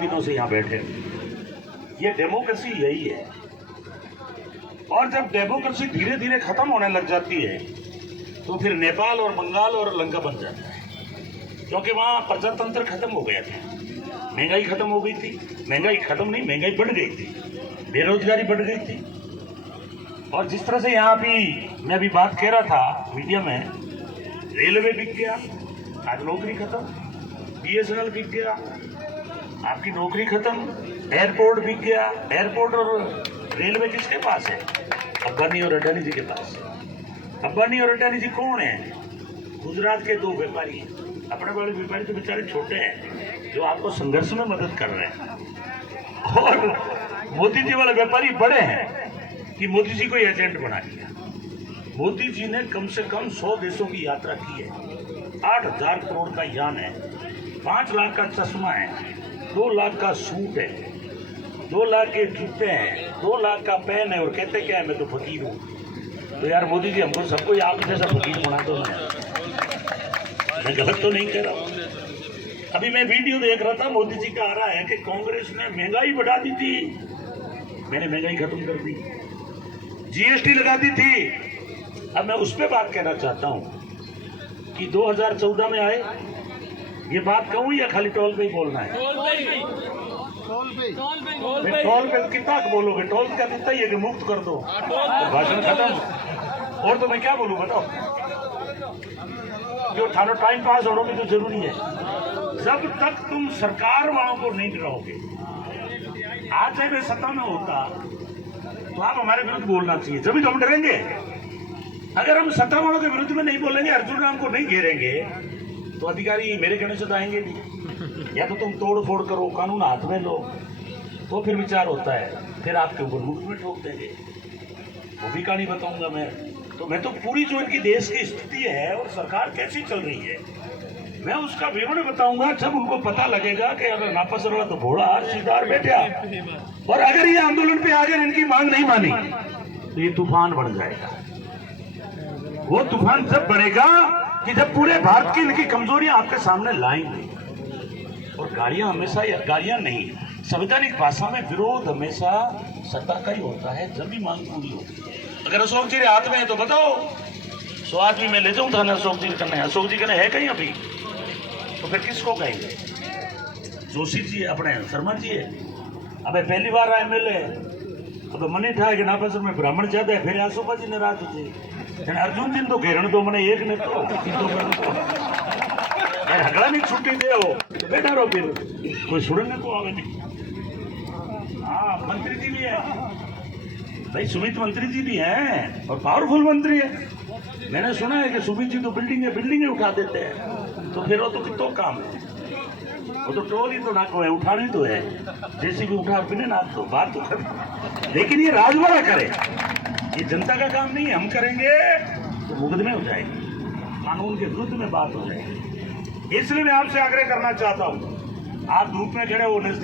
दिनों से यहाँ बैठे। ये डेमोक्रेसी यही है। और जब डेमोक्रेसी धीरे धीरे खत्म होने लग जाती है तो फिर नेपाल और बंगाल और लंका बन जाता है, क्योंकि वहाँ प्रजातंत्र खत्म हो गया था, महंगाई खत्म हो गई थी। महंगाई खत्म नहीं, महंगाई बढ़ गई थी, बेरोजगारी बढ़ गई थी। और जिस तरह से यहाँ भी मैं अभी बात कह रहा था मीडिया में, रेलवे बिक गया, आज नौकरी खत्म। BSNL बिक गया, आपकी नौकरी खत्म। एयरपोर्ट बिक गया। एयरपोर्ट और रेलवे किसके पास है? अंबानी और अडानी जी के पास है। अंबानी और अडानी जी कौन है? गुजरात के दो व्यापारी हैं। अपने वाले व्यापारी तो बेचारे छोटे हैं जो आपको संघर्ष में मदद कर रहे हैं, और मोदी जी वाले व्यापारी बड़े हैं कि मोदी जी को एजेंट बना दिया। मोदी जी ने कम से कम 100 देशों की यात्रा की है। 8,000 करोड़ का यान है, 5 लाख का चश्मा है, 2 लाख का सूट है, 2 लाख के जूते हैं, 2 लाख का पेन है, और कहते क्या है, मैं तो फकीर हूँ। तो यार मोदी जी, हमको सबको आप जैसा फकीर बना दो। मैं गलत तो नहीं कह रहा हूँ। अभी मैं वीडियो देख रहा था, मोदी जी का आ रहा है कि कांग्रेस ने महंगाई बढ़ा दी थी, मैंने महंगाई खत्म कर दी, GST लगा दी थी। अब मैं उस पर बात कहना चाहता हूँ कि 2014 में आए, ये बात कहूँ या खाली टोल पे ही बोलना है? टोल पे कितना बोलोगे? टोल का कितना ही है कि मुफ्त कर दो, तो भाषण खत्म। और तो मैं क्या बोलूँ बताओ? जो थानो टाइम पास होना भी तो जरूरी है। जब तक तुम सरकार वालों को नहीं डराओगे, आज चाहे मैं सत्ता में होता तो आप हमारे विरुद्ध बोलना चाहिए, जब भी तो हम डरेंगे। अगर हम सत्ता वालों के विरुद्ध में नहीं बोलेंगे, अर्जुन राम को नहीं घेरेंगे, तो अधिकारी मेरे कहने से तो आएंगे नहीं। या तो तुम तोड़ फोड़ करो, कानून हाथ में लो, तो फिर विचार होता है, फिर आपके ऊपर मुफ्त में ठोक देंगे। वो भी कहानी बताऊंगा मैं। तो मैं तो पूरी जो इनकी देश की स्थिति है और सरकार कैसी चल रही है, मैं उसका विवरण बताऊंगा जब उनको पता लगेगा कि अगर नापस रहा तो घोड़ा सीधार बैठा। और अगर ये आंदोलन पे आगे इनकी मांग नहीं मानी तो ये तूफान बढ़ जाएगा। वो तूफान जब बढ़ेगा कि जब पूरे भारत की इनकी कमजोरियां आपके सामने लाएंगे। और गाड़ियां हमेशा, या गाड़ियां नहीं, संवैधानिक भाषा में विरोध हमेशा सत्ता का ही होता है जब भी मांग पूरी होती है। अगर अशोक जी हाथ में है तो बताओ, 100 आदमी मैं ले जाऊं थाना अशोक जी करने, अशोक जी करने है कहीं अभी, तो फिर किसको कहेंगे? जोशी जी, अपने शर्मा जी है, अबे पहली बार MLA, अब मनी था कि नापसर में ब्राह्मण ज्यादा है, फिर आसोपा जी ने रात जी अर्जुन जी तो घेरण तो मैंने एक ने तो हगड़ा नहीं छुट्टी दे हो तो बैठा रहो, फिर कोई सुनने को आवे नहीं। हाँ, मंत्री जी भी है भाई, सुमित मंत्री जी भी हैं और पावरफुल मंत्री है। मैंने सुना है कि सुमित जी तो बिल्डिंगे उठा देते हैं, तो फिर वो तो कितना काम है, वो तो टोल ही तो नाको है, उठानी तो है, जैसे भी उठा बिना नाक तो बात तो कर। लेकिन ये राजवाड़ा करे, ये जनता का काम नहीं है। हम करेंगे तो मुकदमे हो जाएंगे, कानून के विरुद्ध में बात हो जाएगी। इसलिए मैं आपसे आग्रह करना चाहता हूँ, आप धूप में खड़े हो